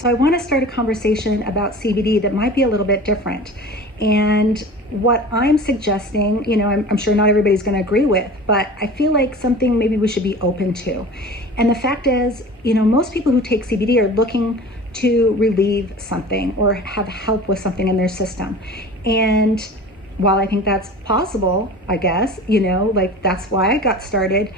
So I want to start a conversation about CBD that might be a little bit different. And what I'm suggesting, I'm sure not everybody's going to agree with, but I feel like something maybe we should be open to. And the fact is, most people who take CBD are looking to relieve something or have help with something in their system. And while I think that's possible, I guess, that's why I got started.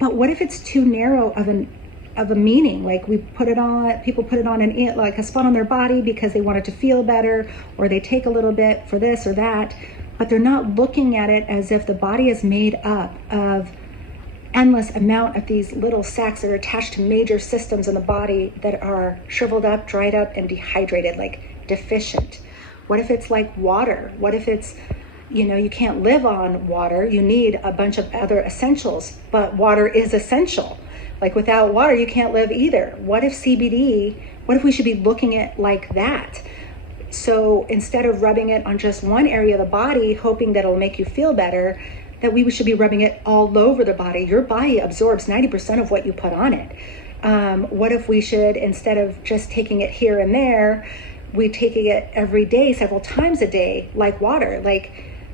But what if it's too narrow of a meaning? Like people put it on like a spot on their body because they want it to feel better, or they take a little bit for this or that, but they're not looking at it as if the body is made up of endless amount of these little sacs that are attached to major systems in the body that are shriveled up, dried up, and dehydrated, like deficient. What if it's like water? What if it's, you can't live on water, you need a bunch of other essentials, but water is essential. Like without water, you can't live either. What if we should be looking at like that? So instead of rubbing it on just one area of the body, hoping that it'll make you feel better, that we should be rubbing it all over the body. Your body absorbs 90% of what you put on it. What if we should, instead of just taking it here and there, we taking it every day, several times a day, like water,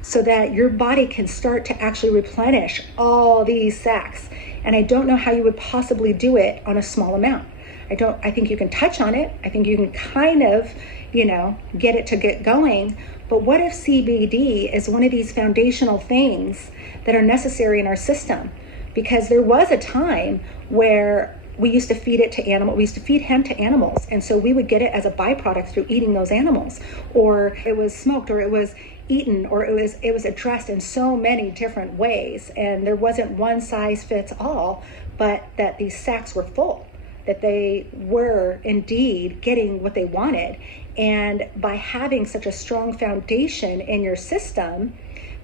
so that your body can start to actually replenish all these sacs. And I don't know how you would possibly do it on a small amount. I think you can touch on it. I think you can kind of, get it to get going. But what if CBD is one of these foundational things that are necessary in our system? Because there was a time where we used to feed hemp to animals. And so we would get it as a byproduct through eating those animals, or it was smoked, or it was eaten, or it was addressed in so many different ways. And there wasn't one size fits all, but that these sacs were full, that they were indeed getting what they wanted. And by having such a strong foundation in your system,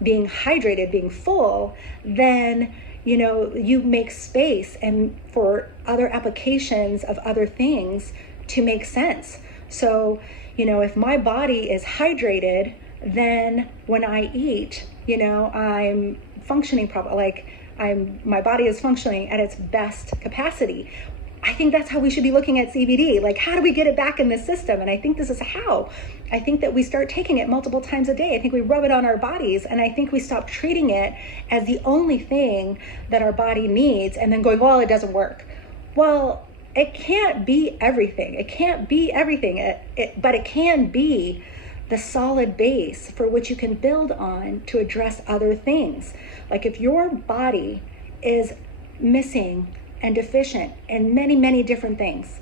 being hydrated, being full, then you make space and for other applications of other things to make sense. So, if my body is hydrated, then when I eat, I'm functioning properly, my body is functioning at its best capacity. I think that's how we should be looking at CBD. Like, how do we get it back in the system? And I think this is how. I think that we start taking it multiple times a day. I think we rub it on our bodies, and I think we stop treating it as the only thing that our body needs and then going, well, it doesn't work. Well, it can't be everything. It can't be everything, but it can be the solid base for which you can build on to address other things. Like if your body is missing and deficient in many, many different things,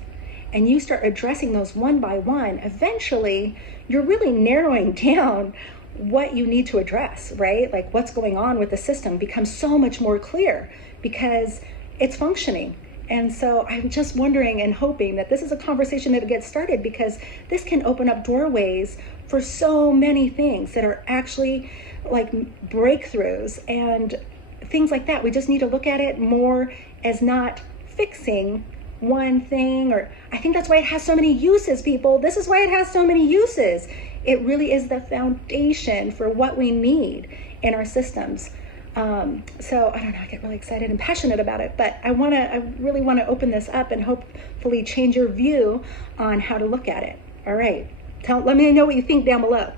and you start addressing those one by one, eventually you're really narrowing down what you need to address, right? Like what's going on with the system becomes so much more clear because it's functioning. And so I'm just wondering and hoping that this is a conversation that gets started, because this can open up doorways for so many things that are actually like breakthroughs and things like that. We just need to look at it more as not fixing one thing, or I think that's why it has so many uses, people. This is why it has so many uses. It really is the foundation for what we need in our systems. So I don't know, I get really excited and passionate about it, but I really want to open this up and hopefully change your view on how to look at it. All right, let me know what you think down below.